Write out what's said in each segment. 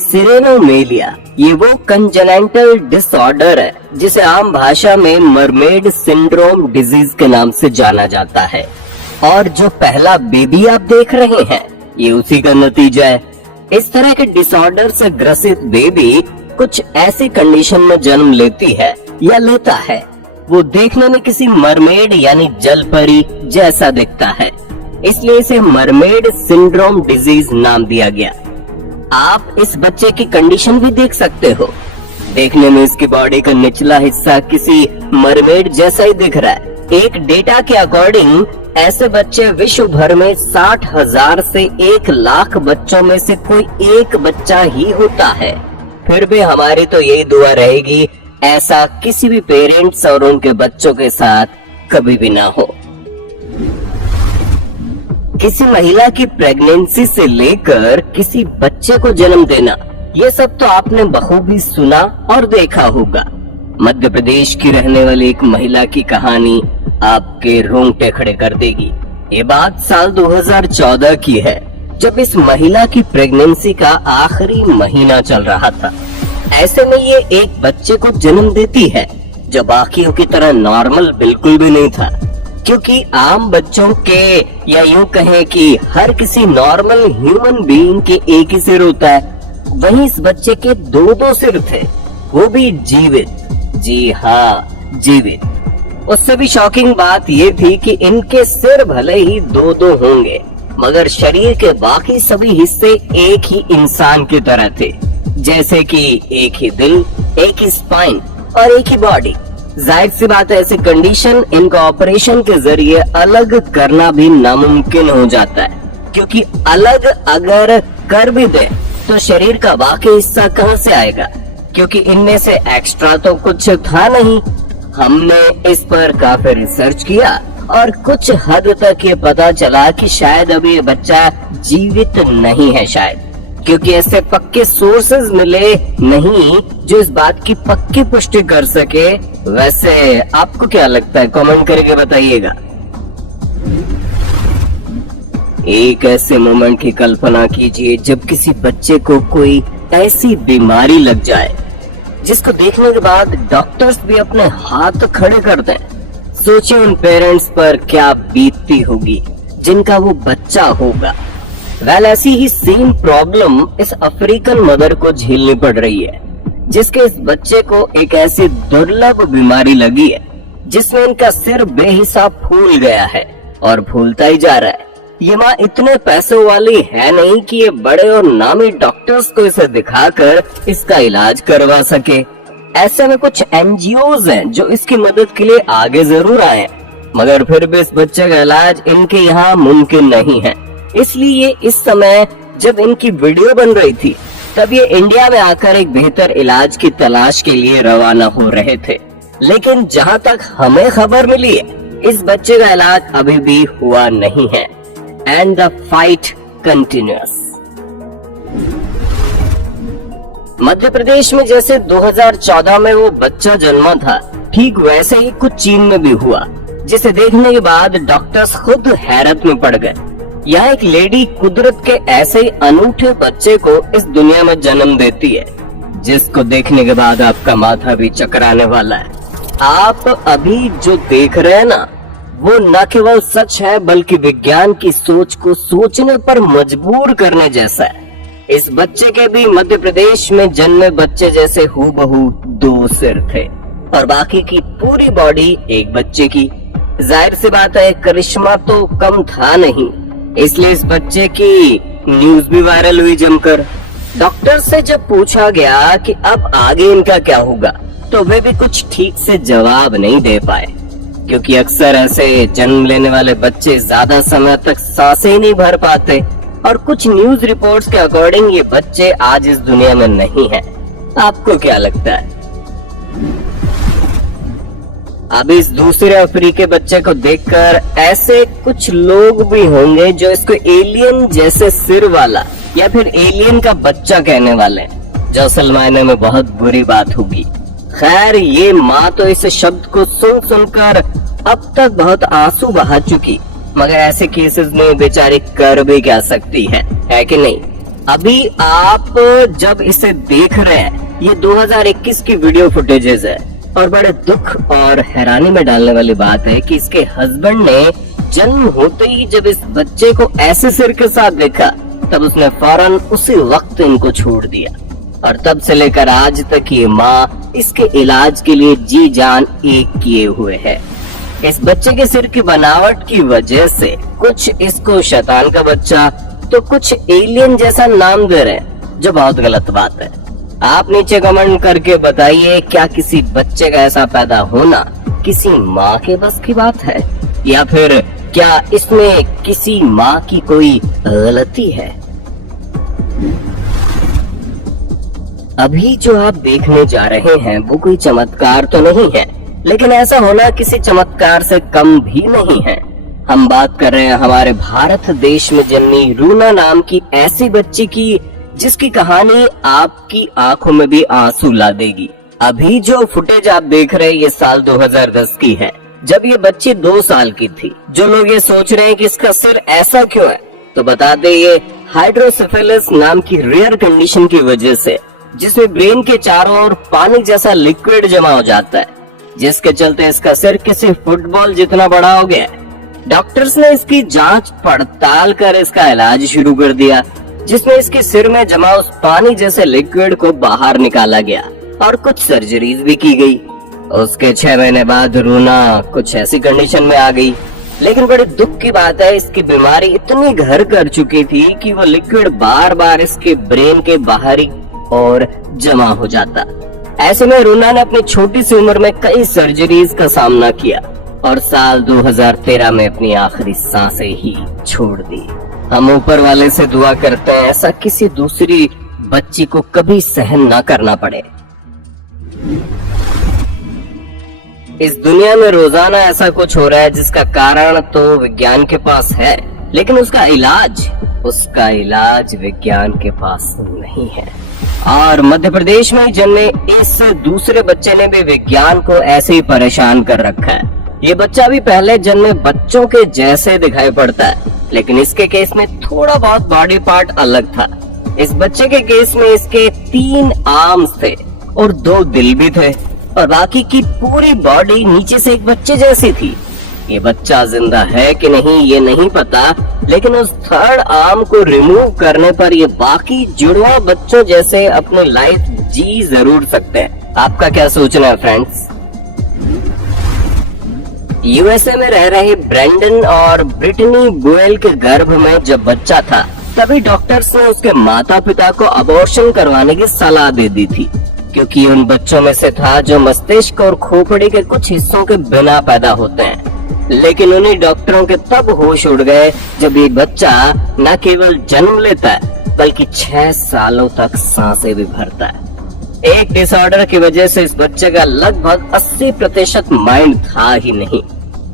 सिरेनोमेलिया ये वो congenital disorder है जिसे आम भाषा में मरमेड सिंड्रोम डिजीज के नाम से जाना जाता है। और जो पहला बेबी आप देख रहे हैं ये उसी का नतीजा है। इस तरह के डिसऑर्डर से ग्रसित बेबी कुछ ऐसी कंडीशन में जन्म लेती है या लेता है, वो देखने में किसी मरमेड यानी जल परी जैसा दिखता है, इसलिए इसे मरमेड सिंड्रोम डिजीज नाम दिया गया। आप इस बच्चे की कंडीशन भी देख सकते हो। देखने में इसकी बॉडी का निचला हिस्सा किसी मरमेड जैसा ही दिख रहा है। एक डेटा के अकॉर्डिंग ऐसे बच्चे विश्व भर में 60,000 से 1,00,000 बच्चों में से कोई एक बच्चा ही होता है। फिर भी हमारी तो यही दुआ रहेगी ऐसा किसी भी पेरेंट्स और उनके बच्चों के साथ कभी भी ना हो। किसी महिला की प्रेगनेंसी से लेकर किसी बच्चे को जन्म देना, ये सब तो आपने बखूबी सुना और देखा होगा। मध्य प्रदेश की रहने वाली एक महिला की कहानी आपके रोंगटे खड़े कर देगी। ये बात साल 2014 की है, जब इस महिला की प्रेगनेंसी का आखिरी महीना चल रहा था। ऐसे में ये एक बच्चे को जन्म देती है जो बाकियों की तरह नॉर्मल बिल्कुल भी नहीं था, क्योंकि आम बच्चों के या यूं कहें कि हर किसी नॉर्मल ह्यूमन बीइंग के एक ही सिर होता है, वहीं इस बच्चे के दो सिर थे, वो भी जीवित। जी हाँ, जीवित। उससे भी शॉकिंग बात ये थी कि इनके सिर भले ही दो होंगे, मगर शरीर के बाकी सभी हिस्से एक ही इंसान की तरह थे, जैसे कि एक ही दिल, एक ही स्पाइन और एक ही बॉडी। जाहिर सी बात है, ऐसी कंडीशन इनका ऑपरेशन के जरिए अलग करना भी नामुमकिन हो जाता है, क्योंकि अलग अगर कर भी दे तो शरीर का बाकी हिस्सा कहां से आएगा, क्योंकि इनमें से एक्स्ट्रा तो कुछ था नहीं। हमने इस पर काफी रिसर्च किया और कुछ हद तक ये पता चला कि शायद अभी ये बच्चा जीवित नहीं है, शायद, क्योंकि ऐसे पक्के सोर्सेज मिले नहीं जो इस बात की पक्की पुष्टि कर सके। वैसे आपको क्या लगता है, कमेंट करके बताइएगा। एक ऐसे मोमेंट की कल्पना कीजिए जब किसी बच्चे को कोई ऐसी बीमारी लग जाए जिसको देखने के बाद डॉक्टर्स भी अपने हाथ खड़े कर दें। सोचिए उन पेरेंट्स पर क्या बीतती होगी जिनका वो बच्चा होगा। वेल, ऐसी ही सेम प्रॉब्लम इस अफ्रीकन मदर को झेलनी पड़ रही है, जिसके इस बच्चे को एक ऐसी दुर्लभ बीमारी लगी है जिसमें इनका सिर बेहिसाब फूल गया है और फूलता ही जा रहा है। ये माँ इतने पैसों वाली है नहीं कि ये बड़े और नामी डॉक्टर्स को इसे दिखाकर इसका इलाज करवा सके। ऐसे में कुछ एनजीओज हैं जो इसकी मदद के लिए आगे जरूर आए, मगर फिर भी इस बच्चे का इलाज इनके यहाँ मुमकिन नहीं है। इसलिए इस समय जब इनकी वीडियो बन रही थी तब ये इंडिया में आकर एक बेहतर इलाज की तलाश के लिए रवाना हो रहे थे, लेकिन जहाँ तक हमें खबर मिली है इस बच्चे का इलाज अभी भी हुआ नहीं है। And the fight continuous. Madhya Pradesh में जैसे 2014 में वो बच्चा जन्मा था, ठीक वैसे ही कुछ चीन में भी हुआ, जिसे देखने के बाद डॉक्टर्स खुद हैरत में पड़ गए। यहाँ एक लेडी कुदरत के ऐसे ही अनूठे बच्चे को इस दुनिया में जन्म देती है, जिसको देखने के बाद आपका माथा भी चकराने वाला है। आप अभी जो देख रहे हैं ना, वो न केवल सच है बल्कि विज्ञान की सोच को सोचने पर मजबूर करने जैसा है। इस बच्चे के भी मध्य प्रदेश में जन्मे बच्चे जैसे हूबहू 2 सिर थे और बाकी की पूरी बॉडी एक बच्चे की। जाहिर सी बात है, करिश्मा तो कम था नहीं, इसलिए इस बच्चे की न्यूज भी वायरल हुई जमकर। डॉक्टर से जब पूछा गया कि अब आगे इनका क्या होगा, तो वे भी कुछ ठीक से जवाब नहीं दे पाए, क्योंकि अक्सर ऐसे जन्म लेने वाले बच्चे ज्यादा समय तक सांसें ही नहीं भर पाते और कुछ न्यूज रिपोर्ट्स के अकॉर्डिंग ये बच्चे आज इस दुनिया में नहीं है। आपको क्या लगता है? अब इस दूसरे अफ्रीकी बच्चे को देखकर ऐसे कुछ लोग भी होंगे जो इसको एलियन जैसे सिर वाला या फिर एलियन का बच्चा कहने वाले, जो असल मायने में बहुत बुरी बात होगी। खैर, ये माँ तो इस शब्द को सुनकर अब तक बहुत आंसू बहा चुकी, मगर ऐसे केसेस में बेचारी कर भी क्या सकती है कि नहीं। अभी आप जब इसे देख रहे हैं, ये 2021 की वीडियो फुटेजेस है और बड़े दुख और हैरानी में डालने वाली बात है कि इसके हस्बैंड ने जन्म होते ही जब इस बच्चे को ऐसे सिर के साथ देखा, तब उसने फौरन उसी वक्त इनको छोड़ दिया और तब से लेकर आज तक ये माँ इसके इलाज के लिए जी जान एक किए हुए है। इस बच्चे के सिर की बनावट की वजह से कुछ इसको शैतान का बच्चा तो कुछ एलियन जैसा नाम दे रहे हैं, जो बहुत गलत बात है। आप नीचे कमेंट करके बताइए, क्या किसी बच्चे का ऐसा पैदा होना किसी माँ के बस की बात है, या फिर क्या इसमें किसी माँ की कोई गलती है? अभी जो आप देखने जा रहे हैं वो कोई चमत्कार तो नहीं है, लेकिन ऐसा होना किसी चमत्कार से कम भी नहीं है। हम बात कर रहे हैं हमारे भारत देश में जन्मी रूना नाम की ऐसी बच्ची की, जिसकी कहानी आपकी आंखों में भी आंसू ला देगी। अभी जो फुटेज आप देख रहे हैं ये साल 2010 की है, जब ये बच्ची 2 साल की थी। जो लोग ये सोच रहे हैं कि इसका सिर ऐसा क्यों है, तो बता दे ये हाइड्रोसेफेलस नाम की रेयर कंडीशन की वजह से, जिसमें ब्रेन के चारों ओर पानी जैसा लिक्विड जमा हो जाता है, जिसके चलते इसका सिर किसी फुटबॉल जितना बड़ा हो गया है। डॉक्टर्स ने इसकी जांच पड़ताल कर इसका इलाज शुरू कर दिया, जिसमें इसके सिर में जमा उस पानी जैसे लिक्विड को बाहर निकाला गया और कुछ सर्जरीज भी की गई। उसके 6 महीने बाद रूना कुछ ऐसी कंडीशन में आ गई, लेकिन बड़ी दुख की बात है इसकी बीमारी इतनी घर कर चुकी थी कि वो लिक्विड बार बार इसके ब्रेन के बाहरी और जमा हो जाता। ऐसे में रूना ने अपनी छोटी सी उम्र में कई सर्जरीज का सामना किया और साल 2013 में अपनी आखिरी सांसें ही छोड़ दी। हम ऊपर वाले से दुआ करते हैं ऐसा किसी दूसरी बच्ची को कभी सहन ना करना पड़े। इस दुनिया में रोजाना ऐसा कुछ हो रहा है जिसका कारण तो विज्ञान के पास है, लेकिन उसका इलाज विज्ञान के पास नहीं है। और मध्य प्रदेश में जन्मे इस दूसरे बच्चे ने भी विज्ञान को ऐसे ही परेशान कर रखा है। ये बच्चा भी पहले जन्मे बच्चों के जैसे दिखाई पड़ता है, लेकिन इसके केस में थोड़ा बहुत बॉडी पार्ट अलग था। इस बच्चे के केस में इसके 3 आर्म्स थे और 2 दिल भी थे और बाकी की पूरी बॉडी नीचे से एक बच्चे जैसी थी। ये बच्चा जिंदा है कि नहीं ये नहीं पता, लेकिन उस 3rd आर्म को रिमूव करने पर ये बाकी जुड़वा बच्चों जैसे अपनी लाइफ जी जरूर सकते हैं। आपका क्या सोचना है फ्रेंड्स? यूएसए में रह रहे ब्रेंडन और ब्रिटनी बुएल के गर्भ में जब बच्चा था, तभी डॉक्टर्स ने उसके माता पिता को अबॉर्शन करवाने की सलाह दे दी थी, क्योंकि उन बच्चों में से था जो मस्तिष्क और खोपड़ी के कुछ हिस्सों के बिना पैदा होते हैं। लेकिन उन्हीं डॉक्टरों के तब होश उड़ गए जब ये बच्चा न केवल जन्म लेता है बल्कि 6 सालों तक सांसें भी भरता है। एक डिसऑर्डर की वजह से इस बच्चे का लगभग 80% माइंड था ही नहीं,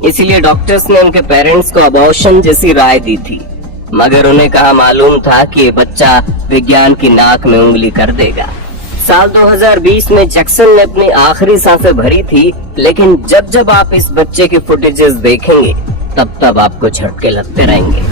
इसीलिए डॉक्टर्स ने उनके पेरेंट्स को अबॉर्शन जैसी राय दी थी, मगर उन्हें कहा मालूम था कि ये बच्चा विज्ञान की नाक में उंगली कर देगा। साल 2020 में जैक्सन ने अपनी आखिरी सांसें भरी थी, लेकिन जब जब आप इस बच्चे की फुटेजेस देखेंगे तब आपको झटके लगते रहेंगे।